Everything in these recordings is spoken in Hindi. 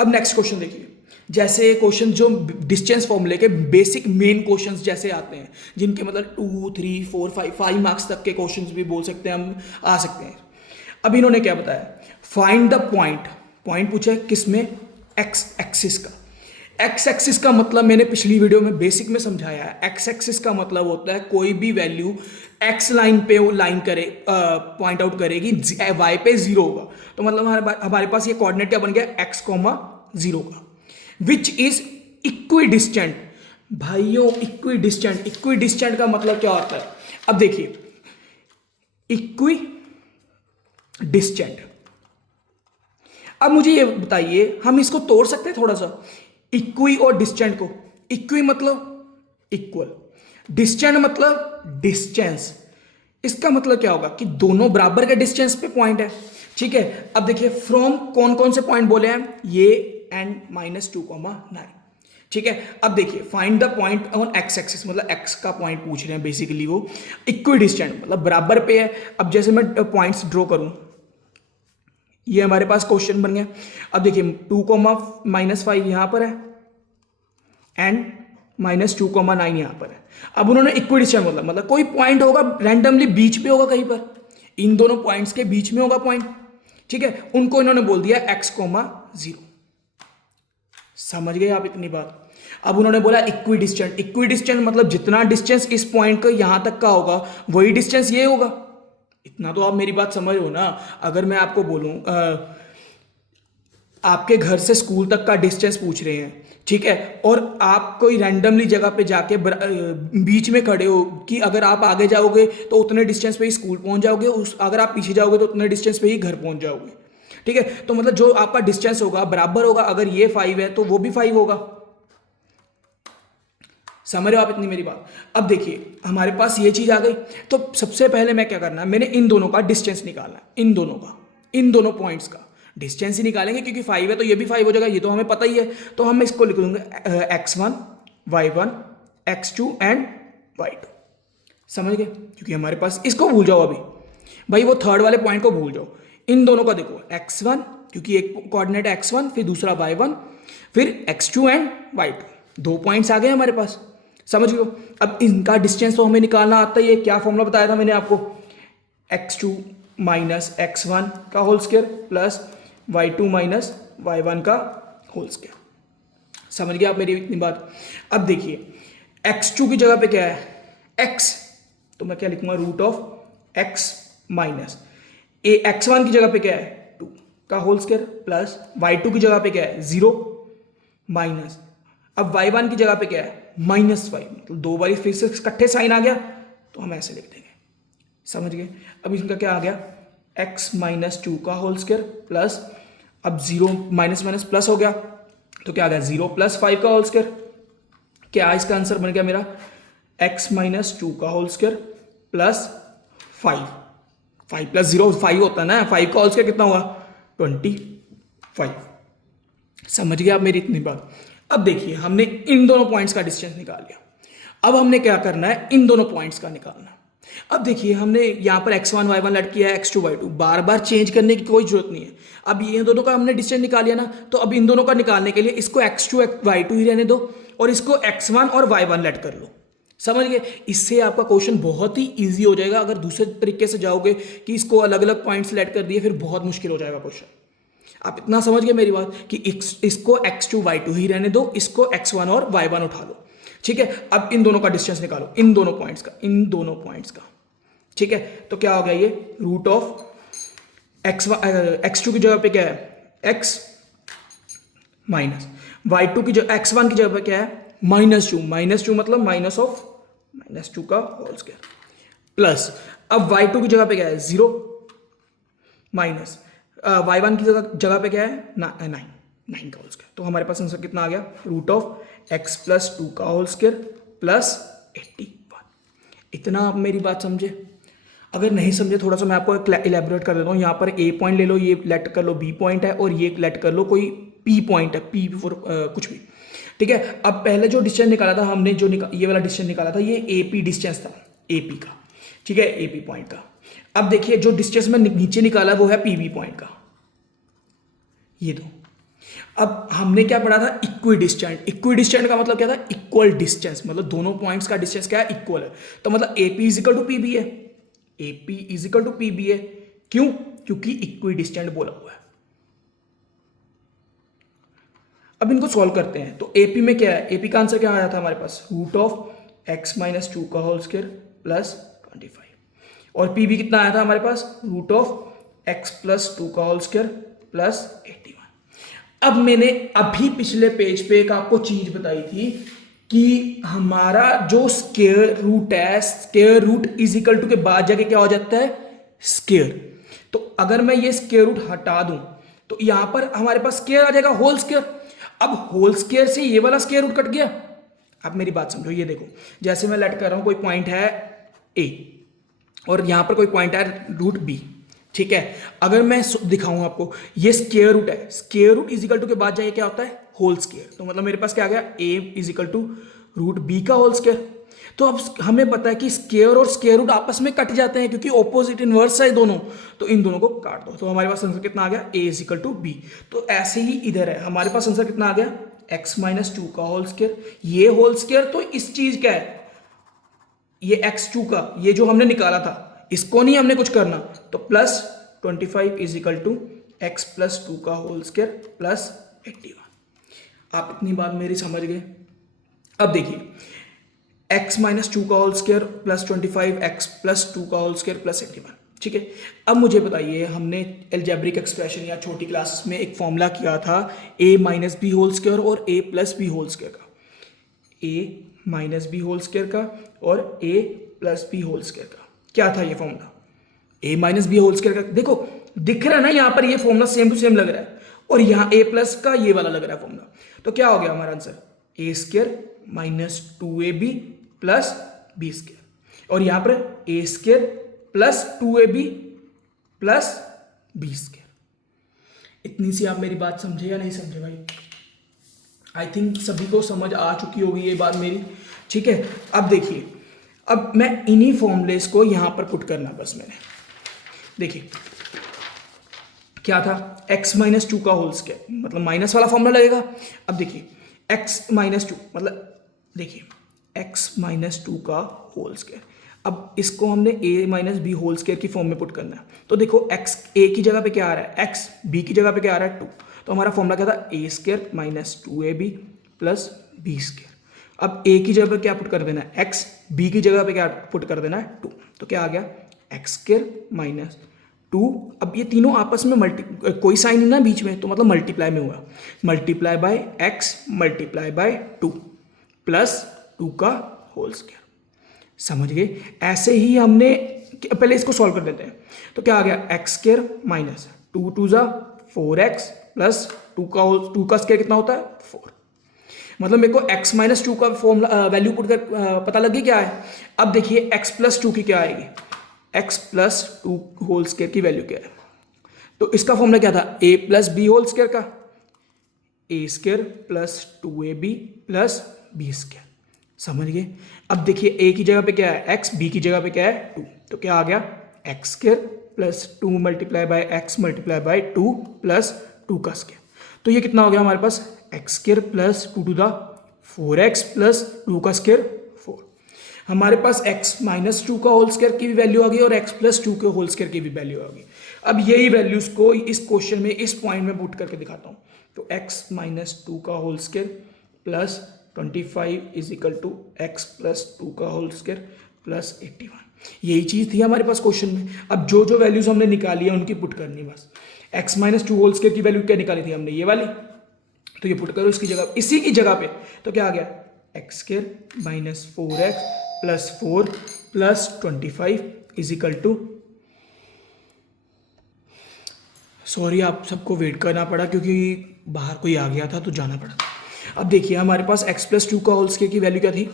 अब नेक्स्ट क्वेश्चन देखिए, जैसे क्वेश्चन जो डिस्टेंस फॉर्मूले के बेसिक मेन क्वेश्चंस जैसे आते हैं, जिनके मतलब 2, 3, 4, 5 मार्क्स तक के क्वेश्चंस भी बोल सकते हैं हम, आ सकते हैं। अब इन्होंने क्या बताया, फाइंड द पॉइंट, पॉइंट पूछा है किसमें, एक्स एक्सिस का। एक्स एक्सिस का मतलब मैंने पिछली वीडियो में बेसिक में समझाया है। एक्स एक्सिस का मतलब होता है कोई भी वैल्यू एक्स लाइन पे वो लाइन करे, पॉइंट आउट करेगी, वाई पे जीरो होगा। तो मतलब हमारे पास ये कोऑर्डिनेट क्या बन गया, एक्स कॉमा जीरो का, विच इज इक्वी डिस्टेंट। भाइयों इक्वी डिस्टेंट, इक्वी डिस्टेंट का मतलब क्या होता है, अब देखिए इक्वी डिस्टेंट। अब मुझे ये बताइए, हम इसको तोड़ सकते हैं थोड़ा सा, इक्वी और डिस्टेंट को। इक्वी मतलब इक्वल, डिस्टेंट मतलब डिस्टेंस। इसका मतलब क्या होगा कि दोनों बराबर के डिस्टेंस पे पॉइंट है। ठीक है, अब देखिए फ्रॉम कौन कौन से पॉइंट बोले हैं, ये एंड -2,9। ठीक है, अब देखिए find the point on x axis, मतलब एक्स का पॉइंट पूछ रहे हैं बेसिकली वो। इक्वी डिस्टेंट मतलब बराबर पे है। अब जैसे मैं पॉइंट्स ड्रॉ करूं, ये हमारे पास क्वेश्चन बन गया। अब देखिए 2,-5 यहां पर है एंड -2,9 यहां पर है। अब उन्होंने इक्वी डिस्टेंस मतलब कोई पॉइंट होगा रैंडमली बीच पे होगा कहीं पर, इन दोनों पॉइंट्स के बीच में होगा पॉइंट। ठीक है, उनको इन्होंने बोल दिया x,0। समझ गए आप इतनी बात। अब उन्होंने बोला इक्वी डिस्टेंस, इक्वी डिस्टेंस मतलब जितना डिस्टेंस इस पॉइंट का यहां तक का होगा वही डिस्टेंस ये होगा। इतना तो आप मेरी बात समझ हो ना। अगर मैं आपको बोलूं आपके घर से स्कूल तक का डिस्टेंस पूछ रहे हैं, ठीक है, और आप कोई रैंडमली जगह पे जाके बीच में खड़े हो कि अगर आप आगे जाओगे तो उतने डिस्टेंस पे ही स्कूल पहुंच जाओगे, अगर आप पीछे जाओगे तो उतने डिस्टेंस पे ही घर पहुंच जाओगे। ठीक है, तो मतलब जो आपका डिस्टेंस होगा बराबर होगा, अगर ये 5 है तो वो भी 5 होगा। समझ रहे हो आप इतनी मेरी बात। अब देखिए हमारे पास ये चीज आ गई, तो सबसे पहले मैं क्या करना है, मैंने इन दोनों का डिस्टेंस निकालना है, इन दोनों का, इन दोनों पॉइंट्स का डिस्टेंस ही निकालेंगे, क्योंकि 5 है तो ये भी 5 हो जाएगा, ये तो हमें पता ही है। तो हम इसको लिख लूंगे x1, y1, x2 and y2। समझ गए, क्योंकि हमारे पास, इसको भूल जाओ अभी भाई, वो थर्ड वाले पॉइंट को भूल जाओ। इन दोनों का देखो x1, क्योंकि एक कोऑर्डिनेट x1 फिर दूसरा y1 फिर x2 एंड y2, दो पॉइंट्स आ गए हमारे पास। समझ लो, अब इनका डिस्टेंस तो हमें निकालना आता ही है। क्या फॉर्मूला बताया था मैंने आपको, x2 माइनस x1 का whole square plus y2 minus y1 का होल स्क्वायर। समझ गए आप मेरी इतनी बात। अब देखिए x2 की जगह पे क्या है, x, तो मैं क्या लिखूंगा, root of x minus x1 की जगह पे क्या है 2 का होल स्क्वायर प्लस y2 की जगह पे क्या है 0 माइनस, अब y1 की जगह पे क्या है -5, मतलब दो बार फिर से इकट्ठे साइन आ गया तो हम ऐसे लिख देंगे। समझ गए। अब इनका क्या आ गया, x माइनस 2 का होल स्क्वायर प्लस, अब 0 माइनस माइनस प्लस हो गया तो क्या आ गया 0 प्लस 5 का होल स्क्वायर। क्या इसका आंसर बन गया मेरा, x माइनस 2 का होल स्क्वायर प्लस 5, 5 प्लस 0 5 होता है ना, 5 का होल स्क्वायर कितना हुआ 25। समझ गए आप मेरी इतनी बात। अब देखिए हमने इन दोनों पॉइंट्स का डिस्टेंस निकाल लिया, अब हमने क्या करना है, इन दोनों पॉइंट्स का निकालना। अब देखिए हमने यहाँ पर x1 y1 लट किया है, x2 y2, बार बार चेंज करने की कोई जरूरत नहीं है। अब ये दोनों का हमने डिस्टेंस निकाल लिया ना, तो अब इन दोनों का निकालने के लिए इसको x2 y2 ही रहने दो और इसको x1 और y1 लट कर लो। समझ गए, इससे आपका क्वेश्चन बहुत ही इजी हो जाएगा। अगर दूसरे तरीके से जाओगे कि इसको अलग अलग पॉइंट सेलेक्ट कर दिए, फिर बहुत मुश्किल हो जाएगा क्वेश्चन। आप इतना समझ गए मेरी बात कि इसको x2 y2 ही रहने दो, इसको x1 और y1 उठा लो। ठीक है, अब इन दोनों का डिस्टेंस निकालो, इन दोनों पॉइंट्स का, इन दोनों पॉइंट्स का। ठीक है, तो क्या हो गया, ये रूट ऑफ x2 की जगह पे क्या है x माइनस y2 की जगह, x1 की जगह पे क्या है -2 मतलब -2 का होल स्क्वायर प्लस, अब y2 की जगह पे क्या है 0 माइनस y1 की जगह पे क्या है 9 का होल स्क्वायर। तो हमारे पास आंसर कितना आ गया, रूट ऑफ x प्लस 2 का होल स्क्वायर प्लस 81। इतना आप मेरी बात समझे। अगर नहीं समझे थोड़ा सा मैं आपको इलेबोरेट कर देता हूँ। यहाँ पर ए पॉइंट ले लो, ये लेट कर लो बी पॉइंट है, और ये लेट कर लो कोई पी पॉइंट है, पी फॉर कुछ भी। ठीक है, अब पहले जो डिस्टेंस निकाला था हमने, जो ये वाला डिस्टेंस निकाला था, ये एपी डिस्टेंस था, एपी का। ठीक है, एपी पॉइंट का। अब देखिए जो डिस्टेंस में नीचे निकाला वो है पीबी पॉइंट का, ये दो। अब हमने क्या पढ़ा था, इक्वी डिस्टेंट। इक्वी डिस्टेंट का मतलब क्या था, इक्वल डिस्टेंस, मतलब दोनों पॉइंट्स का डिस्टेंस क्या है, इक्वल है। तो मतलब AP इजिकल टू PB है, AP इजिकल टू PB है। क्यों? क्योंकि इक्वी डिस्टेंट बोला हुआ है। अब इनको सॉल्व करते हैं। तो AP में क्या है, AP का आंसर क्या आया था हमारे पास, रूट ऑफ x माइनस 2 का होल स्क्वायर प्लस 25। और PB कितना आया था हमारे पास, रूट ऑफ x प्लस 2 का होल स्क्वायर प्लस 81। अब मैंने अभी पिछले पेज पे एक आपको चीज बताई थी कि हमारा जो स्क्वायर रूट है, square root is equal to के बाद जाके क्या हो जाता है, स्क्वायर। तो अगर मैं ये स्क्वायर रूट हटा दूं तो यहां पर हमारे पास स्क्वायर आ जाएगा, होल स्क्वायर। अब होल स्क्वायर से ये वाला स्क्वायर रूट कट गया। अब मेरी बात समझो, ये देखो, जैसे मैं लेट कर रहा हूं, कोई पॉइंट है A और यहां पर कोई पॉइंट है रूट B, ठीक है। अगर मैं दिखाऊं आपको, ये स्क्वायर रूट है, square root is equal to के बाद जाइए क्या होता है, होल स्क्वायर। तो मतलब मेरे पास क्या आ गया, A is equal to root B का होल स्क्वायर। तो अब हमें पता है कि स्क्वायर और स्क्वायर रूट आपस में कट जाते हैं क्योंकि ऑपोजिट इनवर्स है दोनों, तो इन दोनों को काट दो। तो हमारे पास आंसर कितना आ गया, A is equal to B। तो ऐसे ही इधर है, हमारे पास आंसर कितना आ गया, x माइनस 2 का होल स्क्वायर। ये होल स्क्वायर तो इस चीज का है, ये x2 का, ये जो हमने निकाला था, इसको नहीं हमने कुछ करना। तो plus 25 is equal to x plus 2 का होल स्क्वायर प्लस 81। आप इतनी बात मेरी समझ गए। अब देखिए, x माइनस 2 का whole square plus 25, x plus 2 का होल स्क्वायर प्लस 81, ठीक है। अब मुझे बताइए, हमने अलजेब्रिक एक्सप्रेशन या छोटी क्लासेस में एक फॉर्मूला किया था a minus b whole square और a plus B whole square का, a minus b whole square का और a plus B whole square का। क्या था ये formula, a minus b whole square का। देखो दिख रहा है ना, यहाँ पर ये फॉर्मूला सेम टू सेम लग रहा है, और यहाँ a प्लस का ये वाला लग रहा है फॉर्मूला। तो क्या हो गया हमारा answer, a square minus 2ab plus B square, और यहाँ पर a square plus 2ab plus B square. इतनी सी आप मेरी बात समझे या नहीं समझे भाई? आई थिंक सभी को समझ आ चुकी होगी ये बात मेरी, ठीक है। अब देखिए, अब मैं इन्हीं फॉर्मूलेस को यहां पर पुट करना बस मैंने, देखिए क्या था, x माइनस 2 का होल स्क्वायर, मतलब माइनस वाला फॉर्मूला लगेगा। अब देखिए x माइनस 2 मतलब, देखिए x माइनस 2 का होल स्क्वायर, अब इसको हमने a minus b whole square की फॉर्म में पुट करना है। तो देखो x a की जगह पे क्या आ रहा है, x b की जगह पे क्या आ रहा है 2। तो हमारा फॉर्मूला क्या था, a square minus 2ab plus B square. अब a की जगह पे क्या पुट कर देना है, x, b की जगह पे क्या पुट कर देना है 2। तो क्या आ गया, एक्स स्क्वायर माइनस 2। अब ये तीनों आपस में कोई साइन नहीं ना बीच में, तो मतलब मल्टीप्लाई में हुआ, multiply by x multiply by 2 plus 2 का होल स्क्वायर। समझ गए? ऐसे ही हमने, पहले इसको सॉल्व कर देते हैं। तो क्या आ गया, एक्स स्क्वायर माइनस 2 टू जा 4x प्लस 2 का स्क्वायर कितना होता है 4। मतलब मेरे को x माइनस 2 का फॉर्मूला वैल्यू पुट कर पता लग गई क्या है। अब देखिए x प्लस 2 की क्या आएगी, x प्लस 2 होल स्क्वायर की वैल्यू क्या है। तो इसका फॉर्मूला क्या था, a plus B whole square का, a square plus 2ab plus B square. समझ गए? अब देखिए a की जगह पे क्या है x, b की जगह पे क्या है 2। तो क्या आ गया, x square plus 2 multiply by x multiply by 2 plus 2 का स्क्वायर। तो ये कितना हो गया हमारे पास, x square plus 2 to the 4x plus 2 का स्क्वायर 4। हमारे पास x माइनस 2 का होल स्क्वायर की भी वैल्यू आ गई और x प्लस 2 के होल स्क्वायर की भी वैल्यू आ गई। अब यही वैल्यूज को इस क्वेश्चन में इस पॉइंट में पुट करके दिखाता हूँ। तो x माइनस 2 का whole square plus 25 is equal to x plus 2 का होल स्क्वायर प्लस 81। यही चीज़ थी हमारे पास क्वेश्चन में। अब जो जो वैल्यूज हमने निकाली है उनकी पुट करनी बस। x माइनस 2 होल स्क्वायर की वैल्यू क्या निकाली थी हमने, ये वाली, तो ये पुट करो इसकी जगह, इसी की जगह पे। तो क्या आ गया, x square minus 4x plus 4 plus 25 is equal to, sorry आप सबको वेट करना पड़ा क्योंकि बाहर कोई आ गया था तो जाना पड़ा। अब देखिए हमारे पास x प्लस 2 का होल स्क्वायर की वैल्यू क्या थी,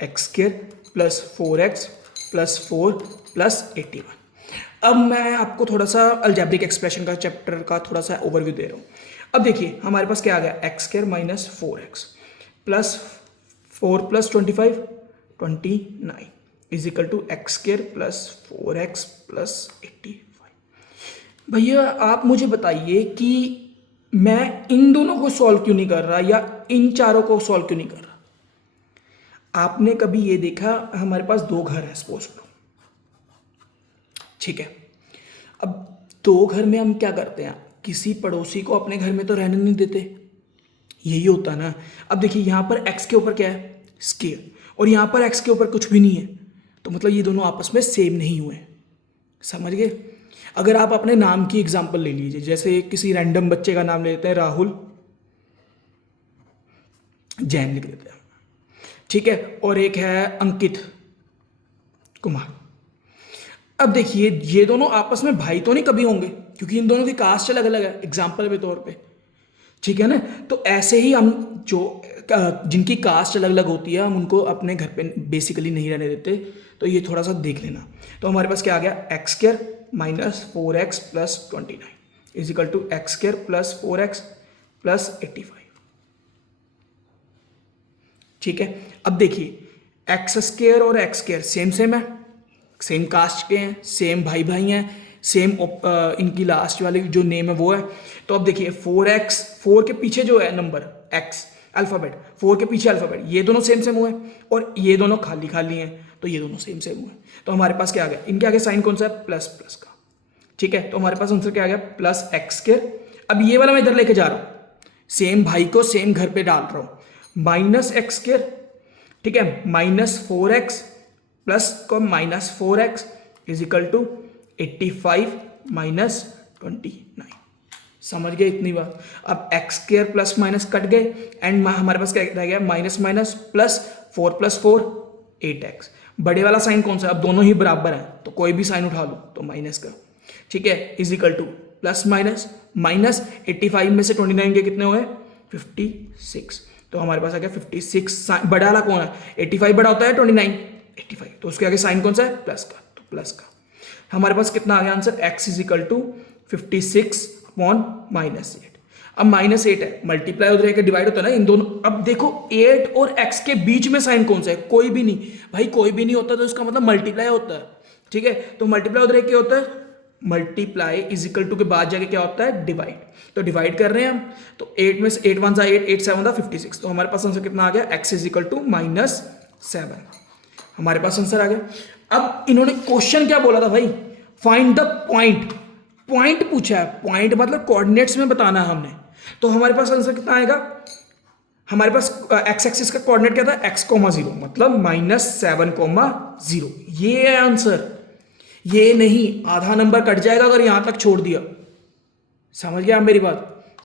x square plus 4x plus 4 plus 81। अब मैं आपको थोड़ा सा अलजेब्रिक एक्सप्रेशन का चैप्टर का थोड़ा सा ओवरव्यू दे रहा हूँ। अब देखिए हमारे पास क्या आ गया, x square minus 4x plus 4 plus 25 29 is equal to x square plus 4x plus 85। भैया आप मुझे बताइए कि मैं इन दोनों को सॉल्व क्यों नहीं कर रहा या इन चारों को सॉल्व क्यों नहीं कर रहा? आपने कभी ये देखा, हमारे पास दो घर है सपोज करो, ठीक है। अब दो घर में हम क्या करते हैं, किसी पड़ोसी को अपने घर में तो रहने नहीं देते, यही होता है ना। अब देखिए यहाँ पर x के ऊपर क्या है, स्केयर, और यहाँ पर x के ऊपर कुछ भी नहीं है, तो मतलब ये दोनों आपस में सेम नहीं हुए, समझ गए। अगर आप अपने नाम की एग्जांपल ले लीजिए, जैसे किसी रैंडम बच्चे का नाम ले लेते हैं, राहुल जैन लिख देते हैं, ठीक है, और एक है अंकित कुमार। अब देखिए ये दोनों आपस में भाई तो नहीं कभी होंगे, क्योंकि इन दोनों की कास्ट अलग अलग है, एग्जाम्पल के तौर पे, ठीक है ना। तो ऐसे ही हम जो जिनकी कास्ट अलग अलग होती है, हम उनको अपने घर पे बेसिकली नहीं रहने देते। तो ये थोड़ा सा देख लेना। तो हमारे पास क्या आ गया, x square minus 4x plus 29 is equal to x square plus 4x plus 85, ठीक है। अब देखिए एक्स स्क्वायर और एक्स स्क्वायर सेम सेम है, सेम कास्ट के हैं, सेम भाई भाई हैं, सेम इनकी लास्ट वाली जो नेम है वो है। तो अब देखिए 4x, 4 के पीछे जो है नंबर x अल्फ़ाबेट, 4 के पीछे अल्फ़ाबेट, ये दोनों सेम सेम हुए और ये दोनों खाली खाली हैं, तो ये दोनों सेम सेम हुए। तो हमारे पास क्या आ गया, इनके आगे साइन कौन सा है, प्लस प्लस का, ठीक है। तो हमारे पास आंसर क्या आ गया, प्लस एक्स स्क्वायर। अब ये वाला मैं इधर लेके जा रहा हूँ, सेम भाई को सेम घर पे डाल रहा हूँ, माइनस एक्स स्क्वायर, ठीक है, माइनस 4x प्लस को minus 4x is equal to 85 minus 29। समझ गए इतनी बात। अब x square plus minus cut गए एंड हमारे पास क्या रह गया, minus minus plus 4 plus 4 8x। बड़े वाला साइन कौन सा, अब दोनों ही बराबर हैं तो कोई भी साइन उठा लो तो माइनस का, ठीक है, is equal two plus minus minus 85 में से 29 के कितने हुए, 56। तो हमारे पास आ गया 56। बड़ा वाला कौन है, 85 बड़ा होता है 29, 85, तो उसके आगे साइन कौन सा है, प्लस का, तो प्लस का। हमारे पास कितना आ गया answer, x is equal to 56 upon minus 8। अब माइनस 8 है, मल्टीप्लाई उधर एक डिवाइड होता है ना इन दोनों। अब देखो 8 और x के बीच में साइन कौन सा है, कोई भी नहीं भाई, कोई भी नहीं होता तो इसका मतलब मल्टीप्लाई होता है, ठीक है। तो मल्टीप्लाई उधर एक क्या होता है, मल्टीप्लाई इज इक्वल टू के बाद जाके क्या होता है, डिवाइड। तो डिवाइड कर रहे हैं हम, तो 8 में से 8 1 8, 8 7 56। तो हमारे पास आंसर कितना आ गया, x is equal to minus 7। हमारे पास आंसर आ गया। अब इन्होंने क्वेश्चन क्या बोला था भाई, फाइंड द पॉइंट, पॉइंट पूछा है, पॉइंट मतलब कोऑर्डिनेट्स में बताना है हमने। तो हमारे पास आंसर कितना आएगा, हमारे पास एक्स एक्सिस का कोऑर्डिनेट क्या था, x,0 मतलब -7,0। ये है आंसर, ये नहीं आधा नंबर कट जाएगा अगर यहां तक छोड़ दिया। समझ गया आप मेरी बात।